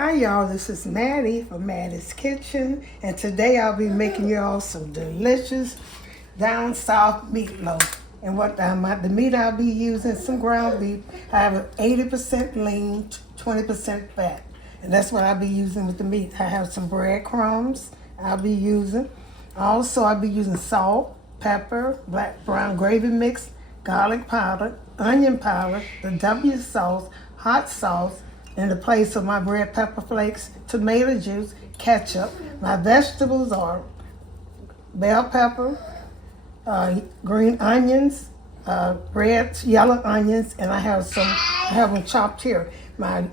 Hi y'all, this is Mattie from Mattie's Kitchen, and today I'll be making y'all some delicious down south meatloaf. And the meat I'll be using, some ground beef. I have 80% lean, 20% fat, and that's what I'll be using with the meat. I have some breadcrumbs I'll be using. Also, I'll be using salt, pepper, black brown gravy mix, garlic powder, onion powder, the W sauce, hot sauce, in the place of my red pepper flakes, tomato juice, ketchup. My vegetables are bell pepper, green onions, red, yellow onions, and I have them chopped here. My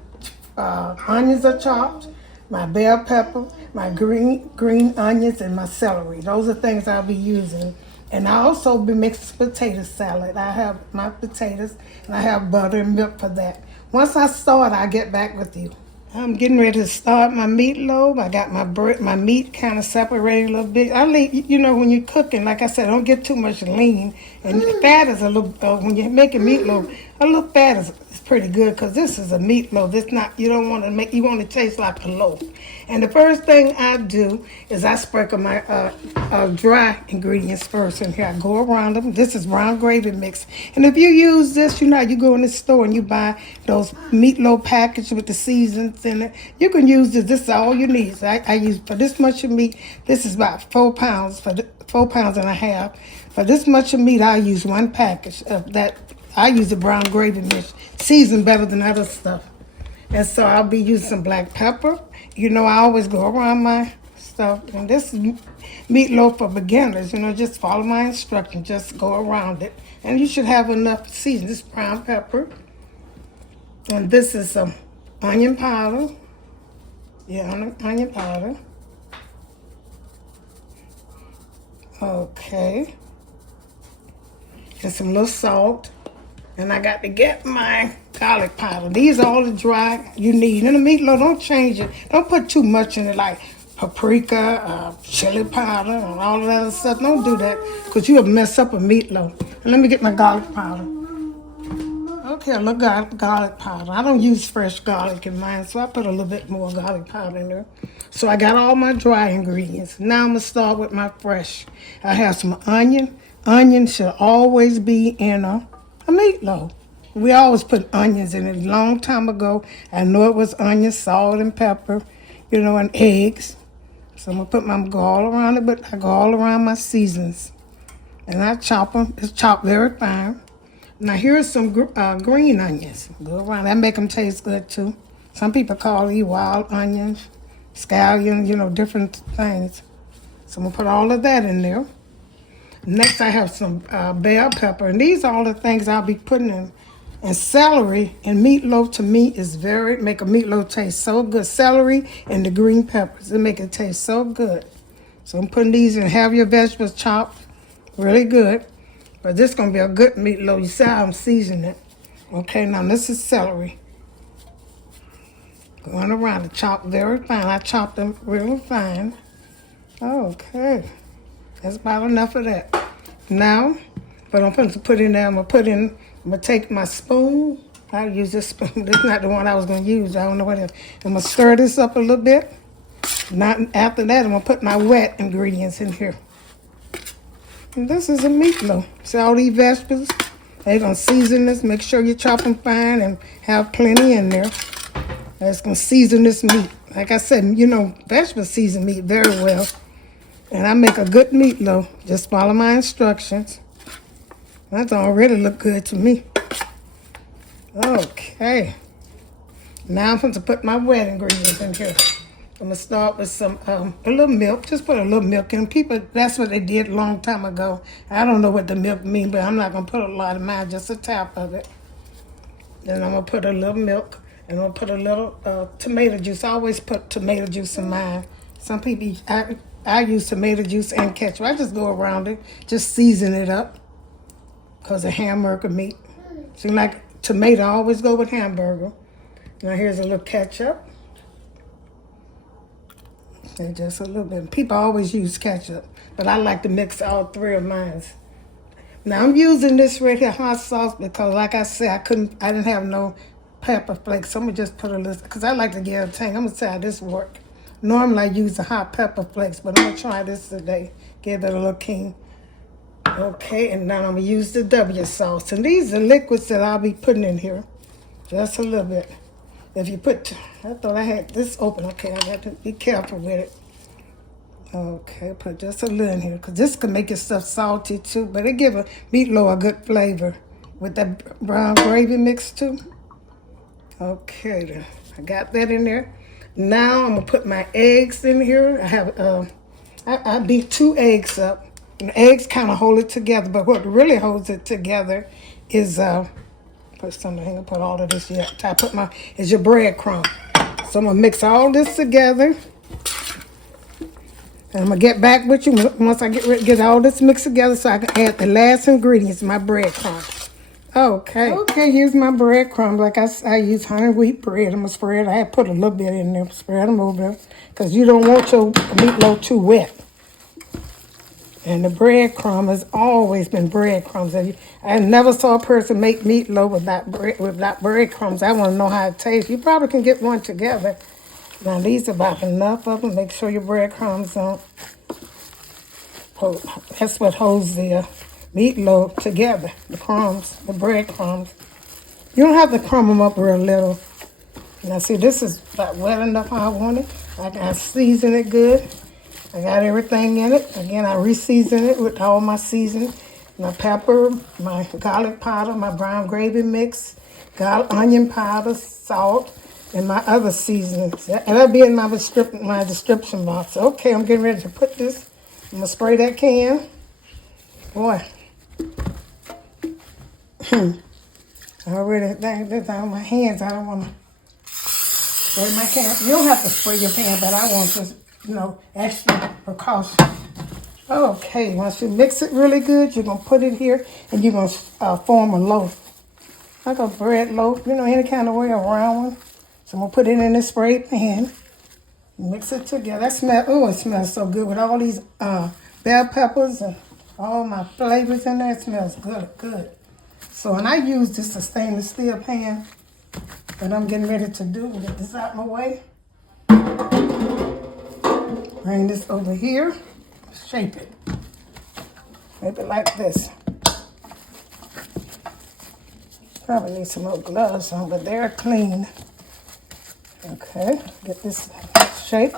onions are chopped, my bell pepper, my green onions, and my celery. Those are things I'll be using. And I also be mixing potato salad. I have my potatoes, and I have butter and milk for that. Once I start, I'll get back with you. I'm getting ready to start my meatloaf. I got my meat kind of separated a little bit. When you're cooking, like I said, don't get too much lean. And fat is a little, when you're making meatloaf, a little fat is pretty good because this is a meatloaf. It's not, you don't want to make, you want it to taste like a loaf. And the first thing I do is I sprinkle my dry ingredients first in here. I go around them. This is brown gravy mix. And if you use this, you go in the store and you buy those meatloaf packages with the seasonings in it. You can use this. This is all you need. So I use, for this much of meat, this is about 4 pounds, 4 pounds and a half. For this much of meat, I use 1 package of that. I use the brown gravy mix, seasoned better than other stuff. And so I'll be using some black pepper. I always go around my stuff. And this is meatloaf for beginners. Just follow my instructions. Just go around it. And you should have enough seasoning. This is brown pepper. And this is some onion powder. Yeah, onion powder. Okay. And some little salt. And I got to get my garlic powder. These are all the dry you need. And the meatloaf, don't change it. Don't put too much in it like paprika, chili powder, and all of that other stuff. Don't do that because you'll mess up a meatloaf. And let me get my garlic powder. Okay, a little garlic powder. I don't use fresh garlic in mine, so I put a little bit more garlic powder in there. So I got all my dry ingredients. Now I'm going to start with my fresh. I have some onion. Onion should always be in a meatloaf. We always put onions in it. A long time ago, I know it was onion, salt, and pepper, and eggs. So I'm going to go all around it, but I go all around my seasons. And I chop them. It's chopped very fine. Now here's some green onions. Go around. That make them taste good too. Some people call these wild onions, scallion, different things. So I'm going to put all of that in there. Next, I have some bell pepper, and these are all the things I'll be putting in. And celery and meatloaf to me is make a meatloaf taste so good. Celery and the green peppers, it make it taste so good. So I'm putting these in. Have your vegetables chopped really good. But this is going to be a good meatloaf. You see how I'm seasoning it. Okay, now this is celery. Going around to chop very fine. I chopped them real fine. Okay. That's about enough of that. Now, what I'm going to put in there, I'm going to take my spoon. I'll use this spoon. This is not the one I was going to use. I don't know what else. I'm going to stir this up a little bit. Now, after that, I'm going to put my wet ingredients in here. And this is a meatloaf. See all these vegetables? They're going to season this. Make sure you chop them fine and have plenty in there. That's going to season this meat. Like I said, vegetables season meat very well. And I make a good meatloaf. Just follow my instructions. That's already look good to me. Okay. Now I'm going to put my wet ingredients in here. I'm going to start with some, a little milk. Just put a little milk in. People, that's what they did a long time ago. I don't know what the milk means, but I'm not going to put a lot of mine, just a tap of it. Then I'm going to put a little milk. And I'm going to put a little tomato juice. I always put tomato juice in mine. Some people, I use tomato juice and ketchup. I just go around it, just season it up because of hamburger meat. Seems like tomato always go with hamburger. Now here's a little ketchup. And just a little bit. People always use ketchup, but I like to mix all 3 of mine. Now I'm using this right here, hot sauce, because like I said, I didn't have no pepper flakes. So I'm going to just put a little, because I like to get a tang. I'm going to see how this works. Normally I use the hot pepper flakes, but I'm going to try this today. Give it a little king. Okay, and now I'm going to use the W sauce. And these are liquids that I'll be putting in here. Just a little bit. If you put, I thought I had this open. Okay, I got to be careful with it. Okay, put just a little in here, because this can make your stuff salty too, but it give a meatloaf a good flavor with that brown gravy mix too. Okay, then I got that in there. Now I'm gonna put my eggs in here. I have I beat 2 eggs up. And the eggs kind of hold it together, but what really holds it together is put something. I ain't gonna put all of this yet. I put is your breadcrumb. So I'm gonna mix all this together. And I'm gonna get back with you once I get all this mixed together so I can add the last ingredients, my breadcrumbs. Okay, here's my breadcrumbs. Like I use honey wheat bread. I'm gonna spread. I had put a little bit in there, spread them over there, because you don't want your meatloaf too wet. And the breadcrumb has always been breadcrumbs. I never saw a person make meatloaf without breadcrumbs. I want to know how it tastes. You probably can get one together. Now these are about enough of them. Make sure your breadcrumbs don't hold. That's what holds the meatloaf together. The crumbs, the breadcrumbs. You don't have to crumb them up real little. Now see, this is about wet enough how I want it. I can season it good. I got everything in it. Again, I re-season it with all my seasoning. My pepper, my garlic powder, my brown gravy mix, onion powder, salt, and my other seasonings. And that'll be in my description box. Okay, I'm getting ready to put this. I'm going to spray that can. Boy. Already, that's on my hands. I don't want to spray my can. You don't have to spray your pan, but I want to, extra precaution. Okay, once you mix it really good, you're going to put it here, and you're going to form a loaf. Like a bread loaf, any kind of way, a round one. So I'm going to put it in this spray pan. Mix it together. It smells so good with all these bell peppers and all my flavors in there. It smells good. So when I use this a stainless steel pan that I'm getting ready to do, get this out of my way. Bring this over here. Shape it. Shape it like this. Probably need some more gloves on, but they're clean. Okay, get this shape.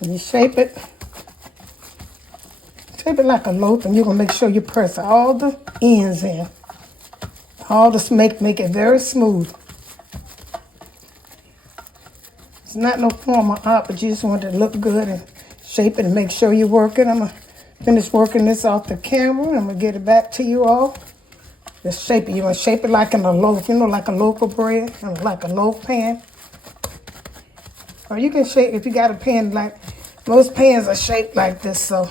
And you shape it. Shape it like a loaf, and you're gonna make sure you press all the ends in. All this make it very smooth. It's not no formal art, but you just want it to look good and shape it and make sure you work it. I'm gonna finish working this off the camera. I'm gonna get it back to you all. Just shape it. You're gonna shape it like in a loaf, like a loaf of bread, like a loaf pan. Or you can shape, if you got a pan, like most pans are shaped like this, so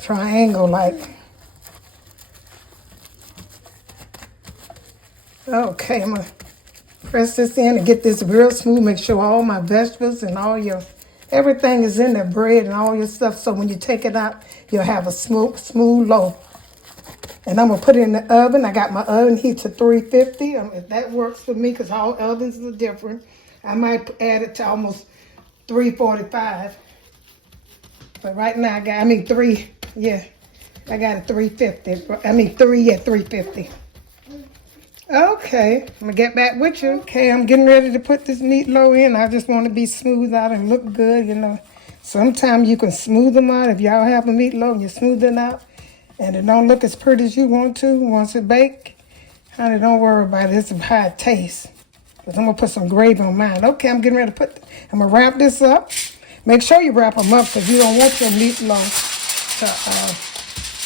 triangle like. Okay, I'm gonna press this in and get this real smooth. Make sure all my vegetables and everything is in the bread and all your stuff. So when you take it out, you'll have a smooth loaf. And I'm gonna put it in the oven. I got my oven heat to 350. If that works for me, because all ovens are different. I might add it to almost 345. But right now I got it 350. 350. Okay, I'm gonna get back with you. Okay, I'm getting ready to put this meatloaf in. I just want to be smooth out and look good, Sometimes you can smooth them out. If y'all have a meatloaf, you smooth it out. And it don't look as pretty as you want to once it bake. Honey, don't worry about it. It's how it tastes. Because I'm going to put some gravy on mine. Okay, I'm getting ready to I'm going to wrap this up. Make sure you wrap them up because you don't want your meatloaf to,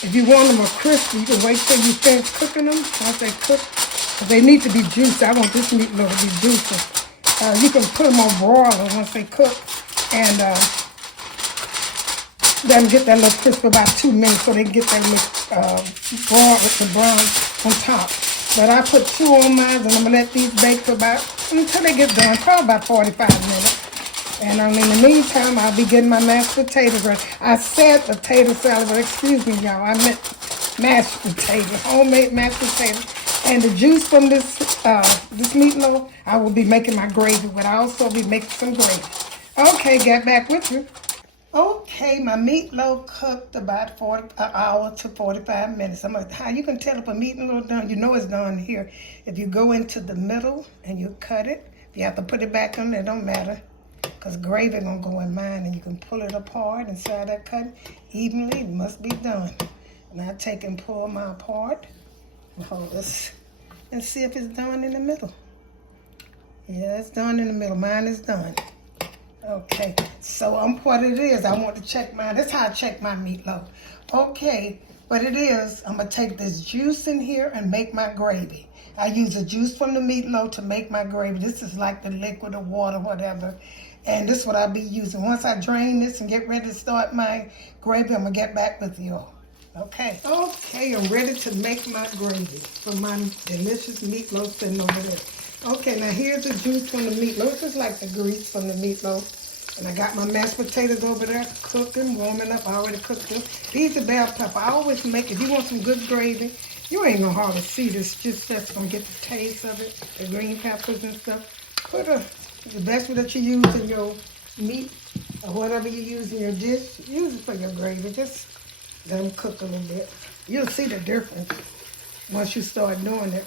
if you want them crispy, you can wait till you finish cooking them. Once they cook, they need to be juicy. I want this meatloaf to be juicy. You can put them on broiler once they cook. And then get that little crisp for about 2 minutes so they can get that little broiled with the brown on top. But I put 2 on mine, and I'm going to let these bake for until they get done, probably about 45 minutes. And in the meantime, I'll be getting my mashed potatoes ready. I said potato salad, but excuse me, y'all. I meant mashed potatoes, homemade mashed potatoes. And the juice from this meatloaf, I will be making my gravy with. I also be making some gravy. Okay, get back with you. Okay, my meatloaf cooked about an hour to 45 minutes. How you can tell if a meatloaf done? You know it's done here. If you go into the middle and you cut it, if you have to put it back on there, it don't matter. Because gravy gonna go in mine, and you can pull it apart inside that cut evenly. It must be done. And I take and pull my apart and hold this and see if it's done in the middle. Yeah, it's done in the middle. Mine is done. Okay, so what it is, I want to check mine. That's how I check my meatloaf. Okay, what it is, I'm going to take this juice in here and make my gravy. I use the juice from the meatloaf to make my gravy. This is like the liquid or water, whatever. And this is what I'll be using. Once I drain this and get ready to start my gravy, I'm going to get back with you. Okay. Okay, I'm ready to make my gravy for my delicious meatloaf sitting over there. Okay, now here's the juice from the meatloaf. This is like the grease from the meatloaf. And I got my mashed potatoes over there cooking, warming up. I already cooked them. These are bell pepper. I always make, if you want some good gravy, you ain't gonna hardly see this. Just that's gonna get the taste of it, the green peppers and stuff. Put the vegetable that you use in your meat or whatever you use in your dish, use it for your gravy. Just let them cook a little bit. You'll see the difference once you start doing it.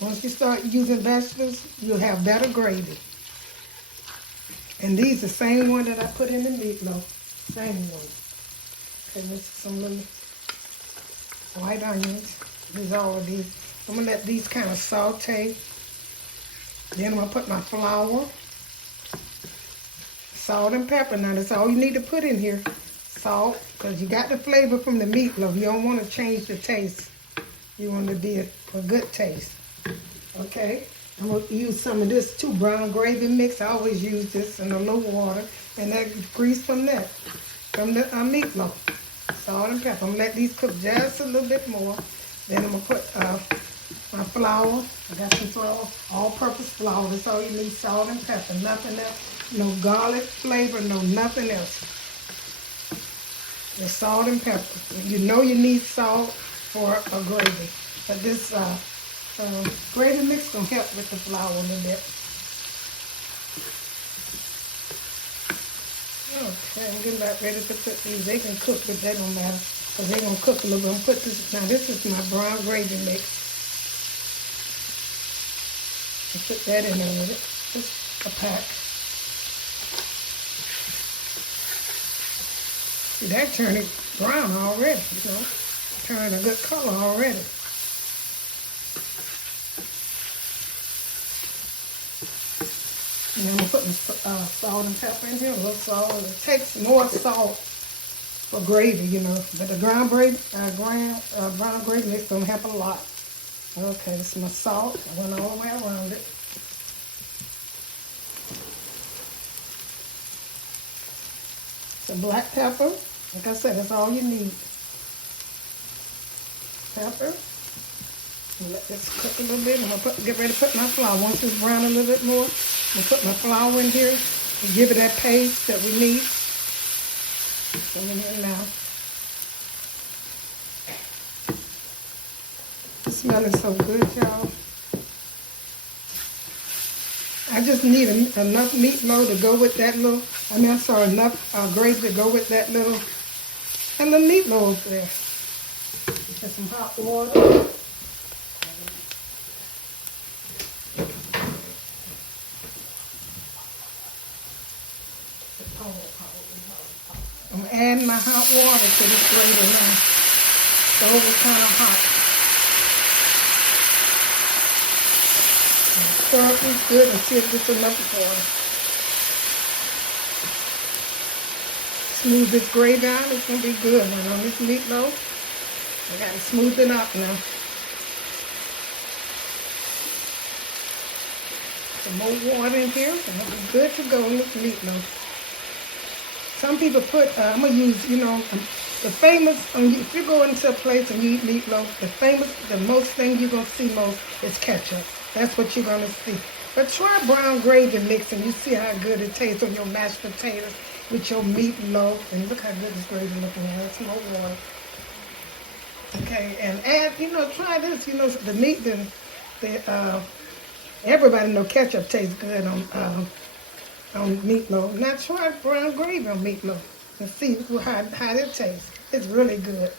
Once you start using vegetables, you'll have better gravy. And these are the same one that I put in the meatloaf. Same one. Okay, this is some little white onions. These all of these. I'm gonna let these kind of saute. Then I'm gonna put my flour, salt and pepper. Now that's all you need to put in here. Salt, because you got the flavor from the meatloaf. You don't want to change the taste. You want it to be a good taste. Okay, I'm going to use some of this too, brown gravy mix. I always use this in a little water, and that grease from that, from the meatloaf. Salt and pepper. I'm going to let these cook just a little bit more. Then I'm going to put my flour. I got some flour, all-purpose flour. That's all you need, salt and pepper, nothing else. No garlic flavor, no nothing else. Just salt and pepper. You know you need salt for a gravy, but this gravy mix gonna help with the flour a little bit. Okay, I'm getting about ready to put these. They can cook, but that don't matter because they're gonna cook a little bit. I'm gonna put this. Now this is my brown gravy mix. I'll put that in there with it. Just a pack. See, that turning brown already. You know, turning a good color already. And then I'm putting salt and pepper in here, a little salt. It takes more salt for gravy, you know. But the brown gravy mix gonna help a lot. Okay, this is my salt. I went all the way around it. Some black pepper. Like I said, that's all you need. Pepper. Let this cook a little bit. I'm gonna get ready to put my flour. Once it's brown a little bit more, I'm gonna put my flour in here and give it that paste that we need. Come in here now. It's smelling so good, y'all. I just need enough meatloaf to go with that little. Enough gravy to go with that little meatloaf there. And some hot water. I'm adding my hot water to this gravy now. Stove is kind of hot. Stir up this good and see if this is enough water. Smooth this gravy out. It's going to be good now on this meatloaf. I got to smooth it up now. Some more water in here. And it'll be good to go on this meatloaf. Some people put, I'm going to use, the famous, if you go into a place and you eat meatloaf, the most thing you're going to see most is ketchup. That's what you're going to see. But try brown gravy mix and you see how good it tastes on your mashed potatoes with your meatloaf. And look how good this gravy looking at. It's more water. Okay, and add, try this. The meat, everybody know ketchup tastes good on meatloaf. Now try brown gravy on meatloaf and see how it tastes. It's really good.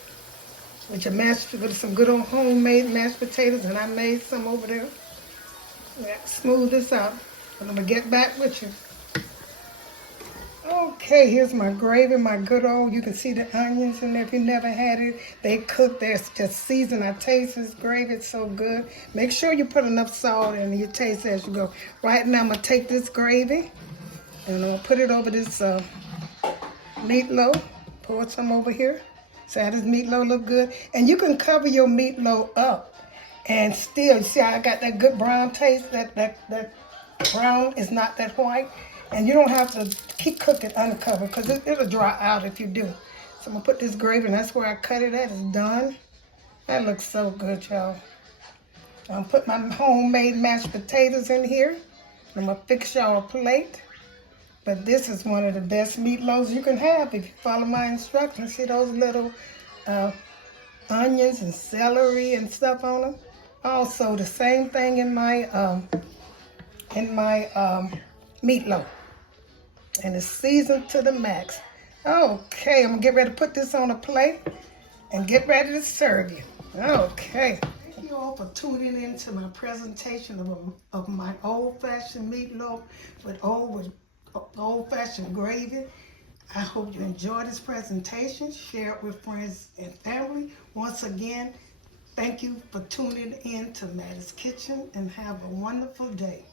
With some good old homemade mashed potatoes, and I made some over there. Yeah, smooth this out, and I'm gonna get back with you. Okay, here's my gravy, my good old, you can see the onions in there. If you never had it, they cook there, it's just seasoned. I taste this gravy, it's so good. Make sure you put enough salt in and you taste as you go. Right now, I'm gonna take this gravy and I'm gonna put it over this meatloaf. Pour some over here. See how this meatloaf look good? And you can cover your meatloaf up and still, see how I got that good brown taste? That brown is not that white. And you don't have to keep cooking uncovered because it'll dry out if you do. So I'm gonna put this gravy, and that's where I cut it at. It's done. That looks so good, y'all. I'm gonna put my homemade mashed potatoes in here. I'm gonna fix y'all a plate. But this is one of the best meatloaves you can have if you follow my instructions. See those little onions and celery and stuff on them? Also, the same thing in my meatloaf. And it's seasoned to the max. Okay, I'm gonna get ready to put this on a plate and get ready to serve you. Okay. Thank you all for tuning in to my presentation of my old-fashioned meatloaf with old-fashioned gravy. I hope you enjoy this presentation. Share it with friends and family. Once again, thank you for tuning in to Mattie's Kitchen and have a wonderful day.